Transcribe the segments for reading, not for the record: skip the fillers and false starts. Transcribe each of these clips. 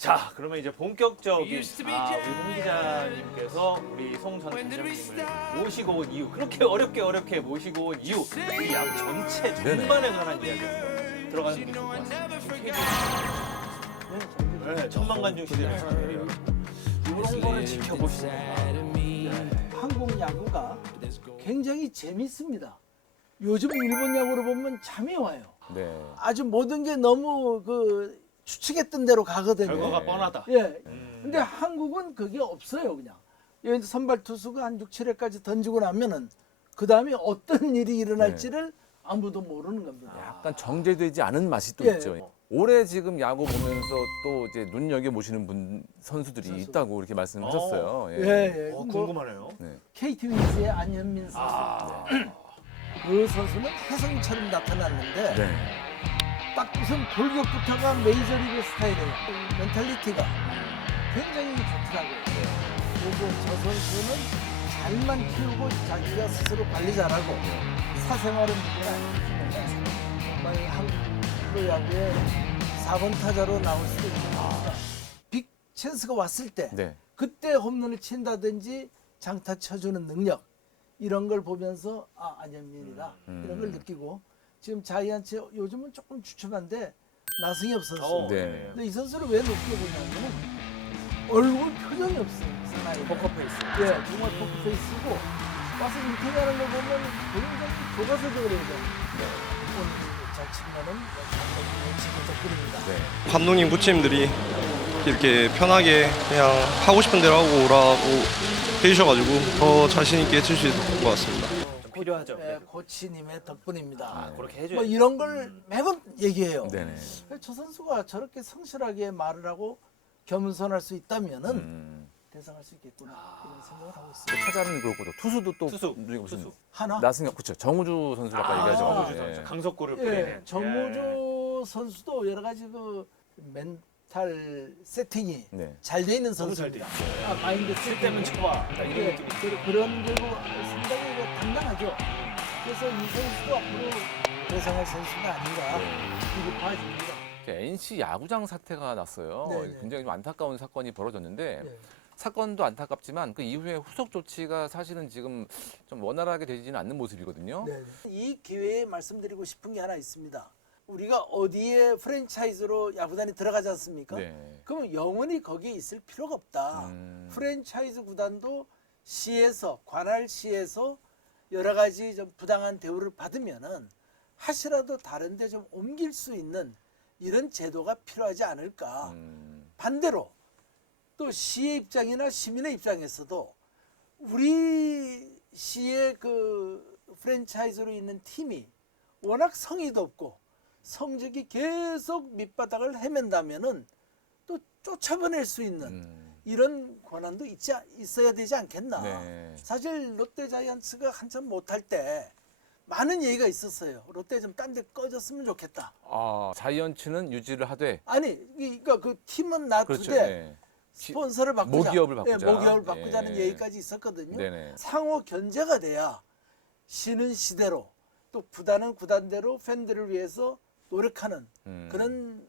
자, 그러면 이제 본격적인 우리 홍 기자님께서 우리 송 전 단장님을 모시고 온 이유, 그렇게 어렵게 모시고 온 이유, 이 야구 전체 전반에 관한 이야기로 들어가는 게 좋을 것 같습니다. 네, 천만관중 시대를 살아내요. 이런 거를 지켜보시는 한국 야구가 굉장히 재밌습니다. 요즘 일본 야구를 보면 잠이 와요. 네. 아주 모든 게 너무 추측했던 대로 가거든요. 결과가 뻔하다. 예. 근데 한국은 그게 없어요, 그냥. 예를 들어 선발 투수가 한 6, 7회까지 던지고 나면은 그 다음에 어떤 일이 일어날지를 아무도 모르는 겁니다. 약간 정제되지 않은 맛이 또 예. 있죠. 올해 지금 야구 보면서 또 이제 눈여겨 보시는 선수들이 있다고 이렇게 말씀하셨어요. 예, 예. 궁금하네요. 네. KT 위즈의 안현민 선수. 그 선수는 혜성처럼 나타났는데 네. 딱 우선 골격부터가 메이저리그 스타일이에요. 멘탈리티가 굉장히 좋더라고요. 그래서 저 선수는 잘만 키우고 자기가 스스로 관리 잘하고 사생활은 정말 한국 프로야구의 4번 타자로 나올 수도 있는 겁니다. 빅 찬스가 왔을 때 네. 그때 홈런을 친다든지 장타 쳐주는 능력 이런 걸 보면서 안현민이다 이런 걸 느끼고 지금 자이언츠 요즘은 조금 주춤한데 나승엽 선수. 네. 근데 이 선수를 왜 높게 보냐면 얼굴 표정이 없어요. 사나이 포커페이스. 예, 정말 포커페이스고 와서 인터뷰하는 거 보면 굉장히 교과서적으로 해서 오늘 잘 치면은 지금 덕분입니다. 네. 감독님, 코치님들이 이렇게 편하게 그냥 하고 싶은 대로 하고 오라고 해주셔가지고 더 자신 있게 칠 수 있을 것 같습니다. 좀 필요하죠. 예, 코치님의 덕분입니다. 그렇게 뭐 해줘야죠. 이런 걸 매번 얘기해요. 네네. 저 선수가 저렇게 성실하게 말을 하고 겸손할 수 있다면은 대상할 수 있겠구나 이런 생각을 하고 있습니다. 타자는 그렇고 또 투수도 또 투수. 무슨 하나? 나승엽 그렇죠. 정우주 선수를 아까 얘기하죠. 정우주 예. 선수, 강석구를 예, 뿌리는. 정우주 선수도 여러 가지 멘탈 세팅이 네. 잘 돼 있는 너무 잘 선수입니다. 돼 마인드 칠 때면 쳐봐. 이런 예, 느낌이. 그런 게고 상당히 당당하죠. 그래서 이 선수도 앞으로 대상할 선수가 아닌가 이렇게 봐집니다. NC 야구장 사태가 났어요. 네네. 굉장히 좀 안타까운 사건이 벌어졌는데 네. 사건도 안타깝지만 그 이후에 후속 조치가 사실은 지금 좀 원활하게 되지는 않는 모습이거든요. 네. 이 기회에 말씀드리고 싶은 게 하나 있습니다. 우리가 어디에 프랜차이즈로 야구단이 들어가지 않습니까? 네. 그럼 영원히 거기에 있을 필요가 없다. 프랜차이즈 구단도 시에서 관할 시에서 여러 가지 좀 부당한 대우를 받으면은 하시라도 다른 데 좀 옮길 수 있는 이런 제도가 필요하지 않을까. 반대로 또 시의 입장이나 시민의 입장에서도 우리 시의 프랜차이즈로 있는 팀이 워낙 성의도 없고 성적이 계속 밑바닥을 헤맨다면은 또 쫓아보낼 수 있는 이런 권한도 있어야 되지 않겠나. 네. 사실 롯데 자이언츠가 한참 못할 때 많은 얘기가 있었어요. 롯데 좀 딴 데 꺼졌으면 좋겠다. 자이언츠는 유지를 하되 아니, 그러니까 그 팀은 놔두되 그렇죠. 네. 스폰서를 바꾸자. 모기업을 바꾸자. 네, 모기업을 바꾸자는 예. 얘기까지 있었거든요. 네네. 상호 견제가 돼야 쉬는 시대로 또 구단은 구단대로 팬들을 위해서 노력하는 그런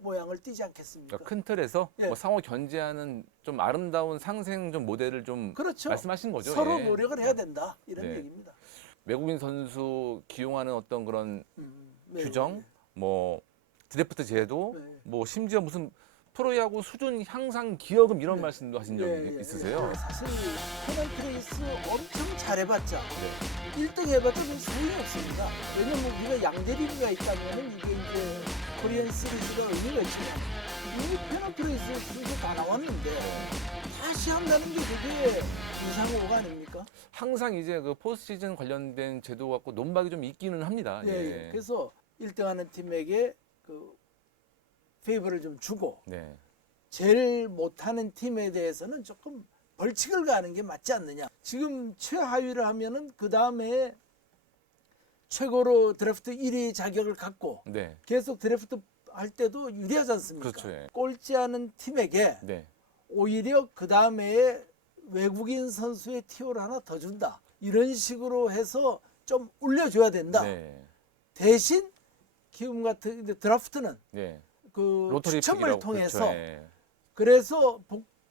모양을 띠지 않겠습니까? 그러니까 큰 틀에서 예. 뭐 상호 견제하는 좀 아름다운 상생 좀 모델을 좀 그렇죠. 말씀하신 거죠. 서로 예. 노력을 해야 된다 이런 네. 얘기입니다. 외국인 선수 기용하는 어떤 그런 네, 규정, 뭐 드래프트 제도, 네. 뭐 심지어 무슨 프로야구 수준 향상 기여금 이런 네. 말씀도 하신 적이 예, 예, 있으세요. 예. 사실 페널트레이스 엄청 잘해봤자 네. 1등 해봤자 그 소용이 없습니다. 왜냐면 우리가 양대리가 있다면 이게 이제 코리안 시리즈가 의미가 있지만 이미 페널트레이스 순서 다 나왔는데 다시 한다는 게 그게 이상호가 아닙니까? 항상 이제 그 포스트 시즌 관련된 제도 갖고 논박이 좀 있기는 합니다. 예, 예. 그래서 1등하는 팀에게 페이버를 좀 주고 네. 제일 못하는 팀에 대해서는 조금 벌칙을 가하는 게 맞지 않느냐. 지금 최하위를 하면은 그 다음에 최고로 드래프트 1위 자격을 갖고 네. 계속 드래프트 할 때도 유리하지 않습니까? 그렇죠. 예. 꼴찌하는 팀에게 네. 오히려 그 다음에 외국인 선수의 티오를 하나 더 준다. 이런 식으로 해서 좀 올려줘야 된다. 네. 대신 기금 같은 드래프트는 네. 그 로터리 추첨을 픽이라고, 통해서 그렇죠. 예. 그래서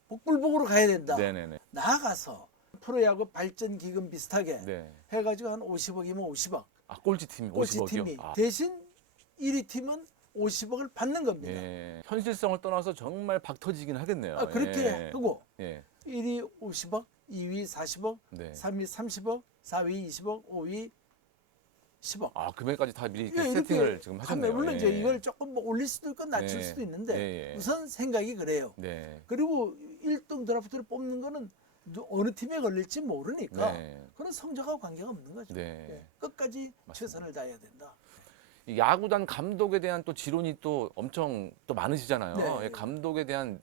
복불복으로 가야 된다. 네네네. 나아가서 프로야구 발전기금 비슷하게 네. 해가지고 한 50억이면 50억. 아 꼴찌 팀이 꼴찌 50억이요? 팀이 대신 1위 팀은 50억을 받는 겁니다. 예. 현실성을 떠나서 정말 박 터지긴 하겠네요. 그렇게 예. 하고 예. 1위 50억, 2위 40억, 네. 3위 30억, 4위 20억, 5위 10억. 아 금액까지 다 미리 이렇게 예, 세팅을 지금 하셨네요. 물론 이제 예. 이걸 조금 뭐 올릴 수도 있고 낮출 예. 수도 있는데 예, 예. 우선 생각이 그래요. 네. 그리고 1등 드라프트를 뽑는 거는 어느 팀에 걸릴지 모르니까 네. 그런 성적하고 관계가 없는 거죠. 네. 예, 끝까지 맞습니다. 최선을 다해야 된다. 이 야구단 감독에 대한 또 지론이 또 엄청 또 많으시잖아요. 네. 예, 감독에 대한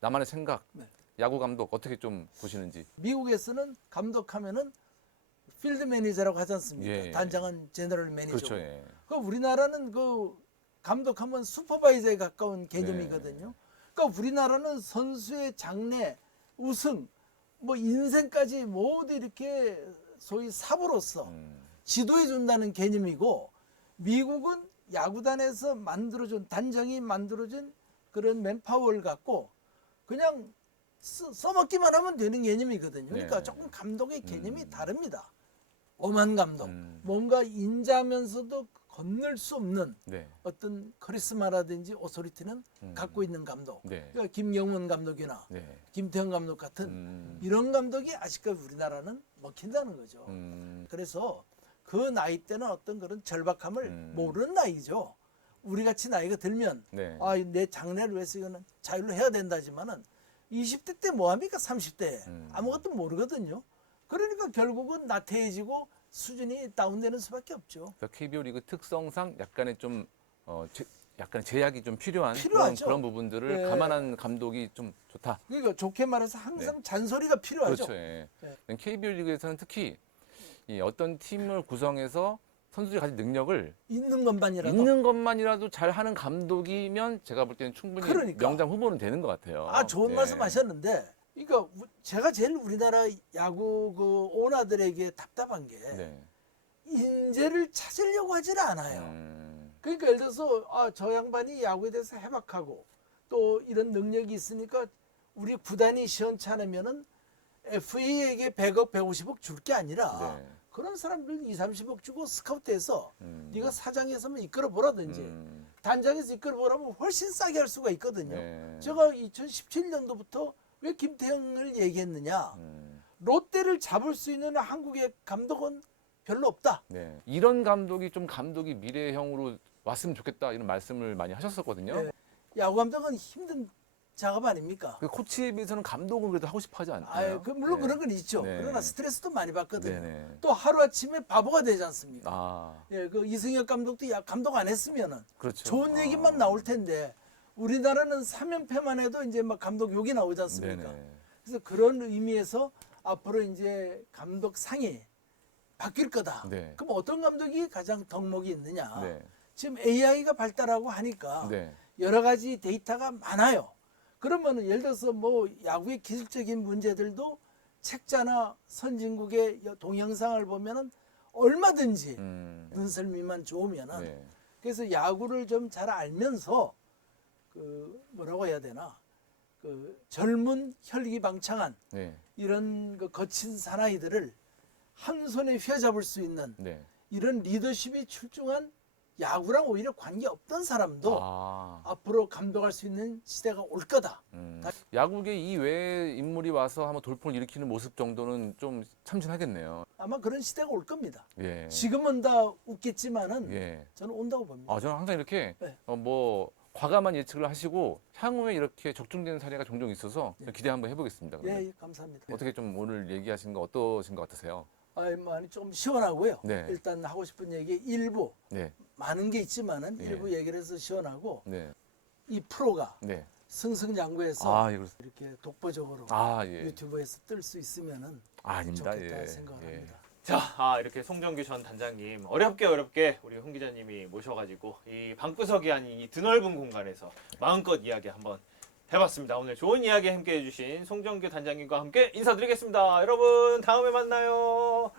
나만의 생각, 네. 야구 감독 어떻게 좀 보시는지. 미국에서는 감독하면은 필드 매니저라고 하지 않습니까? 예. 단장은 제너럴 매니저. 그렇죠. 예. 그 우리나라는 그 감독하면 슈퍼바이저에 가까운 개념이거든요. 네. 그러니까 우리나라는 선수의 장래, 우승, 뭐 인생까지 모두 이렇게 소위 사부로서 지도해 준다는 개념이고 미국은 야구단에서 만들어준 단장이 만들어준 그런 맨파워를 갖고 그냥 써먹기만 하면 되는 개념이거든요. 그러니까 네. 조금 감독의 개념이 다릅니다. 엄한 감독, 음. 뭔가 인자하면서도 건널 수 없는 네. 어떤 카리스마라든지 오소리티는 갖고 있는 감독. 네. 그러니까 김경문 감독이나 네. 김태형 감독 같은 이런 감독이 아직까지 우리나라는 먹힌다는 거죠. 그래서 그 나이 때는 어떤 그런 절박함을 모르는 나이죠. 우리 같이 나이가 들면 네. 아, 내 장래를 위해서 이거는 자율로 해야 된다지만은 20대 때 뭐 합니까? 30대에 아무것도 모르거든요. 그러니까 결국은 나태해지고 수준이 다운되는 수밖에 없죠. 그러니까 KBO 리그 특성상 약간의 좀 약간 제약이 좀 필요한 필요하죠. 그런 부분들을 네. 감안한 감독이 좀 좋다. 그러니까 좋게 말해서 항상 네. 잔소리가 필요하죠. 그렇죠. 예. 네. KBO 리그에서는 특히 이 어떤 팀을 구성해서 선수들이 가진 능력을 있는 것만이라도. 있는 것만이라도 잘하는 감독이면 제가 볼 때는 충분히 그러니까. 명장 후보는 되는 것 같아요. 아, 좋은 예. 말씀 하셨는데, 그러니까 제가 제일 우리나라 야구 그 오너들에게 답답한 게 네. 인재를 찾으려고 하지는 않아요. 그러니까 예를 들어서 아, 저 양반이 야구에 대해서 해박하고 또 이런 능력이 있으니까 우리 구단이 시원찮으면은 FA에게 100억, 150억 줄 게 아니라 네. 그런 사람들 2, 30억 주고 스카우트해서 네가 사장에서만 이끌어 보라든지 단장에서 이끌어 보라면 훨씬 싸게 할 수가 있거든요. 네. 제가 2017년도부터 왜 김태형을 얘기했느냐. 롯데를 잡을 수 있는 한국의 감독은 별로 없다. 네. 이런 감독이 좀 감독이 미래형으로 왔으면 좋겠다 이런 말씀을 많이 하셨었거든요. 네. 야구 감독은 힘든 작업 아닙니까? 그 코치에 비해서는 감독은 그래도 하고 싶어 하지 않나요? 아유, 물론 네. 그런 건 있죠. 네. 그러나 스트레스도 많이 받거든요. 네네. 또 하루아침에 바보가 되지 않습니까? 아, 예, 그 이승엽 감독도 감독 안 했으면은 그렇죠. 좋은 얘기만 나올 텐데 우리나라는 3연패만 해도 이제 막 감독 욕이 나오지 않습니까? 네네. 그래서 그런 의미에서 앞으로 이제 감독상이 바뀔 거다. 네. 그럼 어떤 감독이 가장 덕목이 있느냐? 네. 지금 AI가 발달하고 하니까 네. 여러 가지 데이터가 많아요. 그러면 예를 들어서 뭐 야구의 기술적인 문제들도 책자나 선진국의 동영상을 보면은 얼마든지 눈썰미만 좋으면은 네. 그래서 야구를 좀 잘 알면서 그 뭐라고 해야 되나 그 젊은 혈기방창한 네. 이런 그 거친 사나이들을 한 손에 휘어잡을 수 있는 네. 이런 리더십이 출중한 야구랑 오히려 관계 없던 사람도 아. 앞으로 감독할 수 있는 시대가 올 거다. 야구계 이외의 인물이 와서 한번 돌풍을 일으키는 모습 정도는 좀 참신하겠네요. 아마 그런 시대가 올 겁니다. 예. 지금은 다 웃겠지만은 예. 저는 온다고 봅니다. 아, 저는 항상 이렇게 네. 뭐 과감한 예측을 하시고 향후에 이렇게 적중되는 사례가 종종 있어서 기대 한번 해보겠습니다. 그러면. 예, 감사합니다. 어떻게 좀 오늘 얘기하신 거 어떠신 것 같으세요? 많이 좀 시원하고요. 네. 일단 하고 싶은 얘기 일부 네. 많은 게 있지만은 예. 일부 얘기를 해서 시원하고 네. 이 프로가 네. 승승장구해서 아, 이거. 이렇게 독보적으로 아, 예. 유튜브에서 뜰 수 있으면은 아, 아닙니다. 좋겠다 예. 생각을 예. 합니다. 자, 이렇게 송정규 전 단장님 어렵게 우리 홍 기자님이 모셔가지고 이 방구석이 아닌 이 드넓은 공간에서 마음껏 이야기 한번 해봤습니다. 오늘 좋은 이야기 함께 해주신 송정규 단장님과 함께 인사드리겠습니다. 여러분 다음에 만나요.